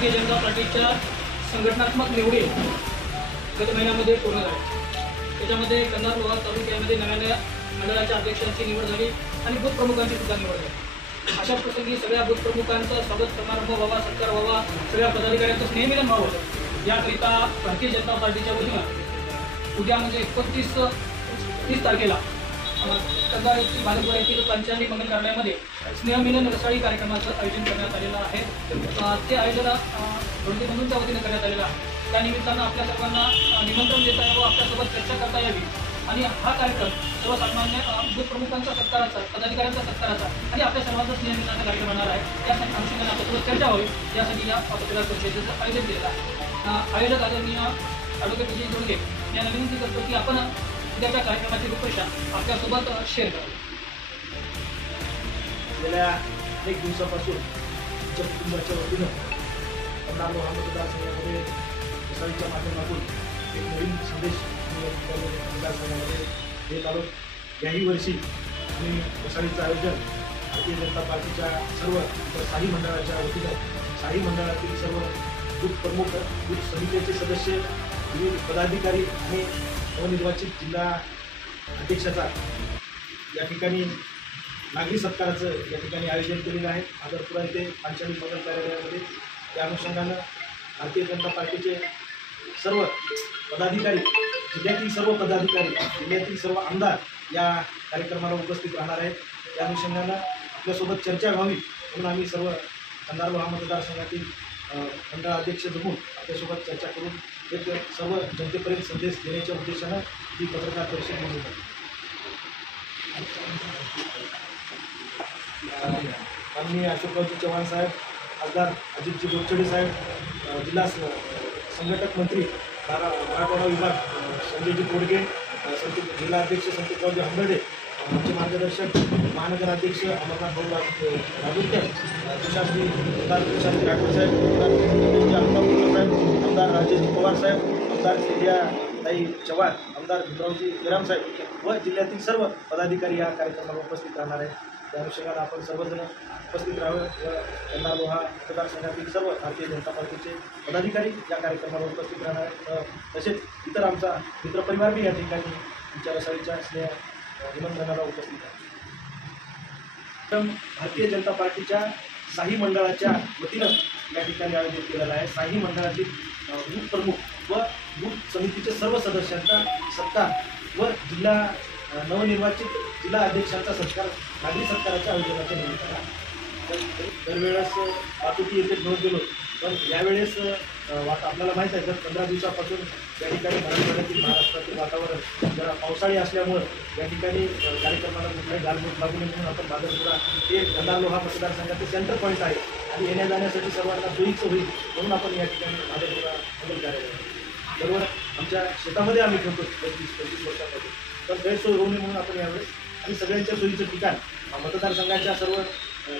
भारतीय जनता पार्टीच्या संघटनात्मक निवडी गत महिन्यामध्ये पूर्ण झाल्या। त्याच्यामध्ये कंधार लोहा तालुक्यामध्ये नव्या मंडळाच्या अध्यक्षांची निवड झाली आणि बूथ प्रमुखांची सुद्धा निवड झाली। अशा प्रसंगी सगळ्या बूथ प्रमुखांचा स्वागत समारंभ व्हावा, सत्कार व्हावा, सगळ्या पदाधिकाऱ्यांचं स्नेहमिलन व्हावं याकरिता भारतीय जनता पार्टीच्या वतीनं उद्या म्हणजे 30 तारखेला कंधार येथील भालपुरा येथील पंचाली मंगल कार्यालयामध्ये स्नेहमिलन रसाळी कार्यक्रमाचं आयोजन करण्यात आलेलं आहे। ते आयोजन दोन्ही बंधूंच्या वतीनं करण्यात आलेलं आहे। त्या निमित्तानं आपल्या सर्वांना निमंत्रण देता यावं, आपल्यासोबत चर्चा करता यावी आणि हा कार्यक्रम सर्वसामान्य बूथ प्रमुखांचा सत्काराचा, पदाधिकाऱ्यांचा सत्काराचा आणि आपल्या सर्वांचा स्नेहमिलनाचा कार्यक्रम होणार आहे। यासाठी अनुषंगाने आपल्यासोबत चर्चा व्हावी यासाठी या पत्रकार परिषदेचं आयोजन केलेलं आहे। आयोजक आदरणीय ॲडव्होकेट विजय जोडगे यांना विनंती करतो की आपण उद्याच्या कार्यक्रमाची रूपरेषा आपल्यासोबत शेअर करावी। गेल्या एक दिवसापासून तुमच्या कुटुंबाच्या वतीनं कंधार लोहा मतदारसंघामध्ये वसाळीच्या माध्यमातून एक नवीन संदेश मतदारसंघामध्ये देत आलो। याही वर्षी आम्ही वसाळीचं आयोजन भारतीय जनता पार्टीच्या सर्व शाही मंडळाच्या वतीनं शाही मंडळातील सर्व बूथ प्रमुख, बूथ समितीचे सदस्य, विविध पदाधिकारी आणि नवनिर्वाचित जिल्हा अध्यक्षाचा या ठिकाणी नागरी सत्काराचं या ठिकाणी आयोजन केलेलं आहे। भागलपुरा येथे पंचाली मंगल कार्यालयामध्ये त्या अनुषंगानं भारतीय जनता पार्टीचे सर्व पदाधिकारी, जिल्ह्यातील सर्व पदाधिकारी, जिल्ह्यातील सर्व आमदार या कार्यक्रमाला उपस्थित राहणार आहेत। त्या अनुषंगानं आपल्यासोबत चर्चा व्हावी म्हणून आम्ही सर्व कंधार लोहा मतदारसंघातील मंडळ अध्यक्ष जमून आपल्यासोबत चर्चा करून एक सर्व जनतेपर्यंत संदेश देण्याच्या उद्देशानं ही पत्रकार परिषद बोलवली आहे। माननीय अशोकरावजी चव्हाण साहेब, खासदार अजितजी गोडछडे साहेब, जिल्हा संघटक मंत्री मराठवाडा विभाग संजयजी तोडगे, जिल्हा अध्यक्ष संतोषरावजी हंबर्डे, आमचे मार्गदर्शक महानगराध्यक्ष अमरनाथ भाऊ राजूरकर, तुषारजी राठोड साहेब, साहेब, आमदार राजेश पवार साहेब, आमदार ताई चव्हाण, आमदार भिमरावजी जयराम साहेब व जिल्ह्यातील सर्व पदाधिकारी या कार्यक्रमाला उपस्थित राहणार आहेत। त्या अनुषंगाने आपण सर्वजण उपस्थित राहावं व कंधार लोहा मतदारसंघातील सर्व भारतीय जनता पार्टीचे पदाधिकारी या कार्यक्रमाला उपस्थित राहणार आहेत। तसेच इतर आमचा मित्रपरिवारही या ठिकाणी आमच्या रसाळीच्या स्नेह निमंत्रणाला उपस्थित आहे। भारतीय जनता पार्टीच्या शाही मंडळाच्या वतीनं या ठिकाणी आयोजित केलेला आहे। शाही मंडळातील बूथ प्रमुख व बूथ समितीचे सर्व सदस्यांचा सत्कार व जिल्हा नवनिर्वाचित जिल्हा अध्यक्षांचा सत्कार नागरी सत्काराच्या आयोजनाच्या निमित्तानं दरवेळेस वाहतुकी येथे घेऊन गेलो, पण यावेळेस आपल्याला माहीत आहे, जर 15 दिवसापासून या ठिकाणी मराठवाड्यातील महाराष्ट्रातील वातावरण जरा पावसाळी असल्यामुळं या ठिकाणी कार्यक्रमाला कुठलाही गालबोट लागू नये म्हणून आपण भागलपुरा हे कंधार लोहा मतदारसंघाचे सेंटर पॉईंट आहे आणि येण्या जाण्यासाठी सर्वांना सोयीचं होईल म्हणून आपण या ठिकाणी भागलपुरा मंगल कार्यालय बरोबर आमच्या शेतामध्ये आम्ही ठेवतो 25 वर्षांमध्ये, पण गैरसोय होऊ नये म्हणून आपण यावेळेस आणि सगळ्यांच्या सोयीचं ठिकाण मतदारसंघाच्या सर्व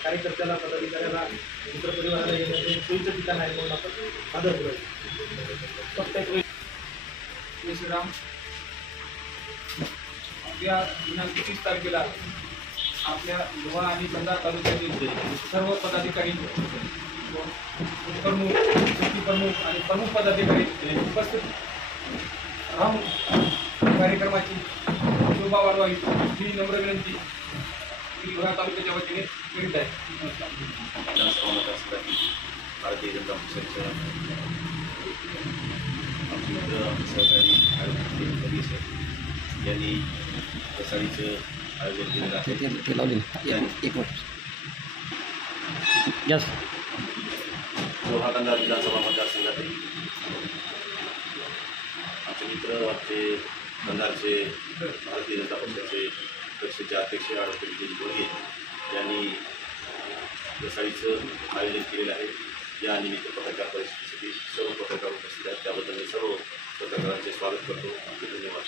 कार्यकर्त्याला, पदाधिकाऱ्याला, मित्रपरिवाराला येण्याचे सोयीचं ठिकाण आहे म्हणून आपण भागलपुरा प्रत्येक श्रीराम आपल्या दिनांक 30 तारखेला आपल्या लोहा आणि कंधार तालुक्यातील सर्व पदाधिकारी, प्रमुख, समिती प्रमुख आणि प्रमुख पदाधिकारी उपस्थित राहून कार्यक्रमाची शोभा वाढवावी ही नम्र विनंती लोहा तालुक्याच्या वतीने करीत आहे। भारतीय जनता पक्षाच्या आमचे मित्र सहकारी यांनी वसाळीचं आयोजन केलेलं आहे। लोहा कंधार विधानसभा मतदारसंघातील आमचे मित्र, आमचे कंधारचे भारतीय जनता पक्षाचे पक्षाचे अध्यक्ष ॲडव्होकेट विजय जोडगे यांनी वसाळीचं आयोजन केलेलं आहे। या निमित्त पत्रकार परिषदेसाठी सर्व पत्रकार उपस्थित आहेत, त्याबद्दल मी सर्व पत्रकारांचे स्वागत करतो। आपले धन्यवाद।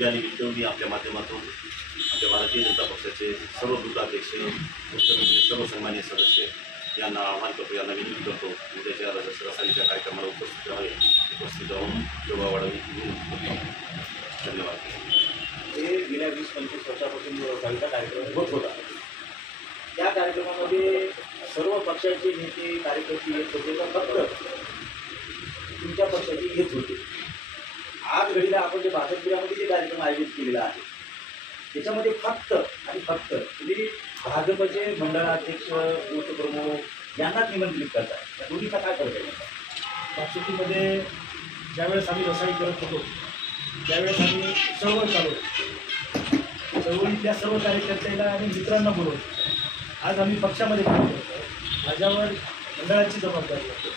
या निमित्त मी आपल्या माध्यमातून आमच्या भारतीय जनता पक्षाचे सर्व बूथाध्यक्ष, मुख्यमंत्री, सर्व सन्मान्य सदस्य यांना आवाहन करतो, यांना विनंती करतो उद्याच्या रसाळीच्या कार्यक्रमाला उपस्थित राहावे, उपस्थित राहून शोभा वाढावी। धन्यवाद। हे गेल्या 20-25 वर्षापासून रसाळीचा कार्यक्रम होत होता। त्या कार्यक्रमामध्ये सर्व पक्षाचे नेते कार्यकर्ते येत होते तर फक्त तुमच्या पक्षाचे येत होते. आज घडीला आपण जे भाजपमध्ये जे कार्यक्रम आयोजित केलेला आहे त्याच्यामध्ये फक्त आणि फक्त तुम्ही भाजपचे मंडळाध्यक्ष बूथ प्रमुख यांनाच निमंत्रित करताय. या दोन्हीचा काय फरक आहे? वापसुकीमध्ये ज्यावेळेस आम्ही रसाई करत होतो त्यावेळेस आम्ही चळवळ चालवतो. चळवळीतल्या सर्व कार्यकर्त्याला आणि मित्रांना बोलवतो. आज आम्ही पक्षामध्ये काम करतो. माझ्यावर मंडळाची जबाबदारी आहे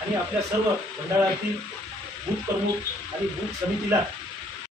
आणि आपल्या सर्व मंडळातील बूथ प्रमुख आणि बूथ समितीला